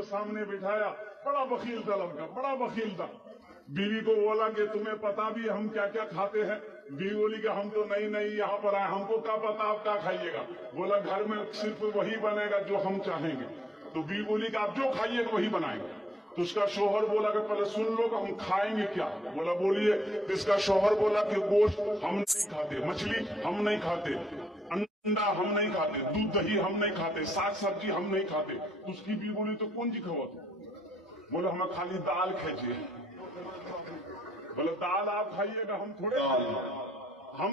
को सामने बिठाया, बड़ा बखील था लड़का, बड़ा बखील था। बीवी को बोला कि तुम्हें पता भी हम क्या क्या खाते हैं? बीवी बोली कि हम तो नहीं यहाँ पर आए, हमको क्या पता आप क्या खाइएगा? बोला घर में सिर्फ वही बनेगा जो हम चाहेंगे। तो बीवी बोली कि आप जो खाइएगा वही बनाएंगे। तो उसका शोहर बोला कि पहले सुन लो कि हम खाएंगे क्या? बोला बोलिए। तो इसका शोहर बोला कि गोश्त हम नहीं खाते, मछली हम नहीं खाते, अंडा हम नहीं खाते, दूध दही हम नहीं खाते, साग सब्जी हम नहीं खाते। तो उसकी बीवी बोली तो कौन सी खबर? बोला हमें खाली दाल खाइए। बोले दाल आप खाइएगा, हम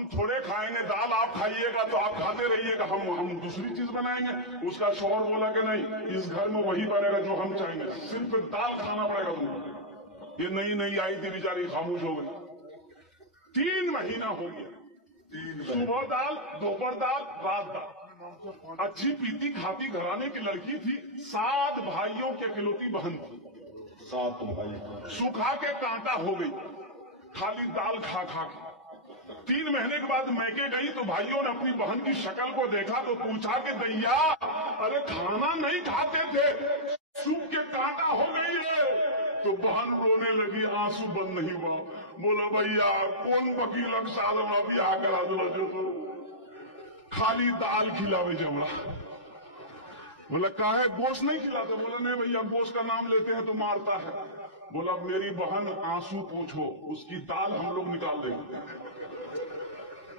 थोड़े खाएंगे, दाल आप खाइएगा तो आप खाते रहिएगा, हम दूसरी चीज बनाएंगे। उसका शोहर बोला कि नहीं, इस घर में वही बनेगा जो हम चाहेंगे, सिर्फ दाल खाना पड़ेगा तुमको। ये नई आई थी बेचारी, खामोश हो गई। 3 महीना हो गया, सुबह दाल, दोपहर दाल, रात दाल। अच्छी पीती खाती घराने की लड़की थी, 7 भाइयों की इकलौती बहन थी। 7 भाई सुखा के कांटा हो गई खाली दाल खा खा के। 3 महीने के बाद मैके गई तो भाइयों ने अपनी बहन की शक्ल को देखा तो पूछा कि दैया, अरे खाना नहीं खाते थे, सूख के कांटा हो गई है। तो बहन रोने लगी, आंसू बंद नहीं हुआ। बोला भैया कौन वकील के साथ हमारा ब्याह करा दो जो तो खाली दाल खिलावे जमड़ा। बोला काहे गोश्त नहीं खिलाते? बोला नहीं भैया, गोश्त का नाम लेते हैं तो मारता है। बोला मेरी बहन आंसू पूछो, उसकी दाल हम लोग निकाल देंगे।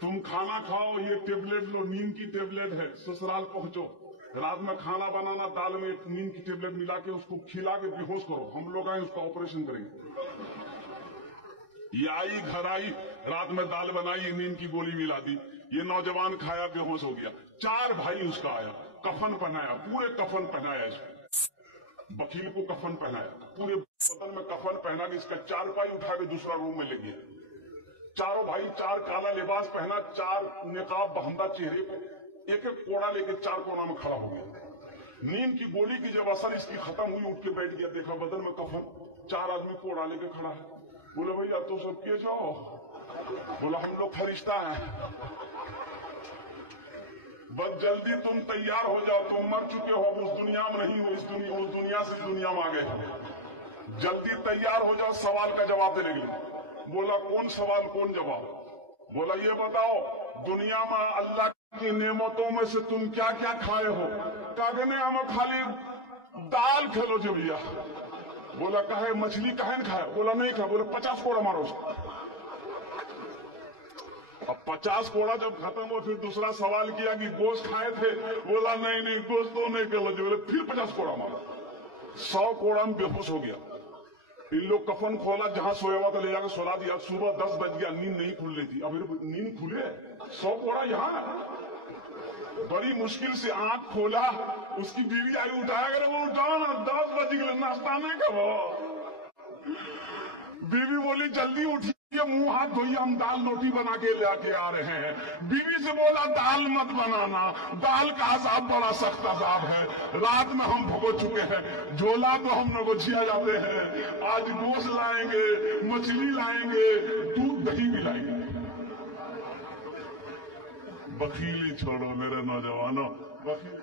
तुम खाना खाओ, ये टेबलेट लो, नींद की टेबलेट है, ससुराल पहुंचो, रात में खाना बनाना, दाल में नींद की टेबलेट मिला के उसको खिला के बेहोश करो, हम लोग आए उसका ऑपरेशन करेंगे। ये आई, घर आई, रात में दाल बनाई, नींद की गोली मिला दी, ये नौजवान खाया, बेहोश हो गया। 4 भाई उसका आया, कफन पहनाया, पूरे कफन पहनाया इसको, वकील को कफन पहनाया, पूरे बदन में कफन पहना के इसका 4 पाई उठा के दूसरा रूम में ले गया। चारों भाई 4 काला लिबास पहना, 4 निकाब बहंदा चेहरे पे, एक कोड़ा लेके 4 कोना में खड़ा हो गया। नींद की गोली की जब असर इसकी खत्म हुई, उठ के बैठ गया, देखा बदन में कफन, 4 आदमी कोड़ा लेके खड़ा है। बोले भैया तो सब किए जाओ। बोला हम लोग फरिश्ता हैं, बस जल्दी तुम तैयार हो जाओ, तुम मर चुके हो, उस दुनिया में नहीं हो, उस दुनिया से दुनिया में आ गए, जल्दी तैयार हो जाओ, सवाल का जवाब देने के लिए। बोला कौन सवाल कौन जवाब? बोला ये बताओ दुनिया में अल्लाह की नेमतों में से तुम क्या क्या खाए हो? कहने हम खाली दाल खेलो जो भैया। बोला कहे मछली कहे खाया? बोला नहीं खाया। बोला 50 कोड़ा मारो उसको। अब 50 कोड़ा जब खत्म हो, फिर दूसरा सवाल किया कि गोश्त खाए थे? बोला नहीं गोश्त तो नहीं खेलो जो। बोले फिर 50 कोड़ा मारो, 100 कोड़ा में बेहोश हो गया। इन लोग कफन खोला, जहां सोया हुआ था ले जाकर सोला दिया। सुबह 10 बज गया, नींद नहीं खुल रही थी। अब नींद खुले, 100 कोड़ा यहाँ। बड़ी मुश्किल से आंख खोला, उसकी बीवी आई, उठाया करे, वो उठाओ ना, 10 बज गए, नाश्ता नहीं करो। बीवी बोली जल्दी उठिए, मुंह हाथ धोइए, हम दाल रोटी बना के लेके आ रहे हैं। बीवी से बोला दाल मत बनाना, दाल का अज़ाब बड़ा सख्त अज़ाब है, रात में हम भगो चुके हैं, झोला तो हम नगोचिया जाते हैं, आज गोश्त लाएंगे, मछली लाएंगे, दूध दही भी लाएंगे। बखीली छोड़ो मेरे नौजवानों, बखीली